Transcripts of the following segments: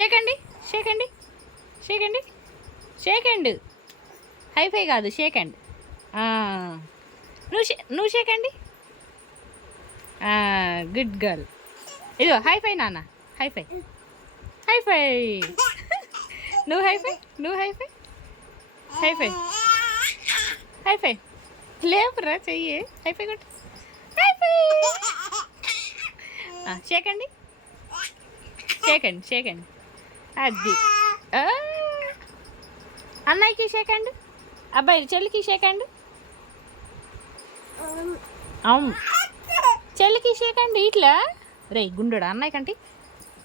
షేకండి షేకండి షేకండి shake hand hi-fi కాదు shake hand నువ్వు షేకండి good girl ఇదిగో హైఫై నాన్న హైఫై హైఫై నువ్వు హైఫై నువ్వు హైఫై హైఫై హైఫై లేపురా చెయ్యి హైఫై కొట్టు హైఫై షేకండి షేకండి షేకండి అది అన్నయ్యకి షేకండి అబ్బాయి చెల్లికి షేకండి అవును చెల్లికి షేకండి ఇట్లా రే గుండెడా అన్నయ్య కంటి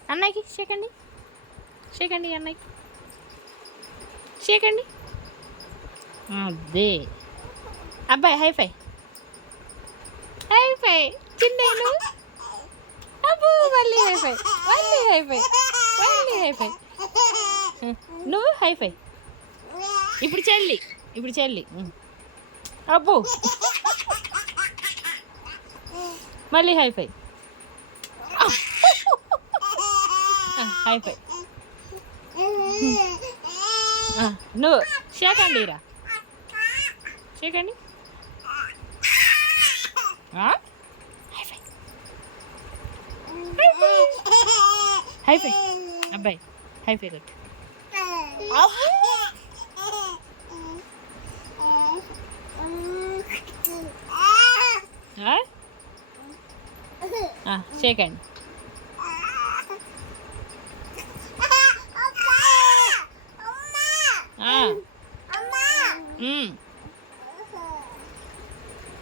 అన్నయ్యకి షేకండి షేకండి అన్నయ్యకి షేకండి అదే అబ్బాయి హైఫై హైఫై చిన్నేను అబ్బో మళ్ళీ హైఫై మళ్ళీ హైఫై మళ్ళీ హైఫై నువ్వు హైఫై ఇప్పుడు చెల్లి అబ్బో మళ్ళీ హైఫై హైఫై నువ్వు షేకండి రా షేకండి హైఫై హైఫై అబ్బాయి హైఫై కొట్టు షేకండి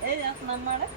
ఏది అసలు అమ్మాడా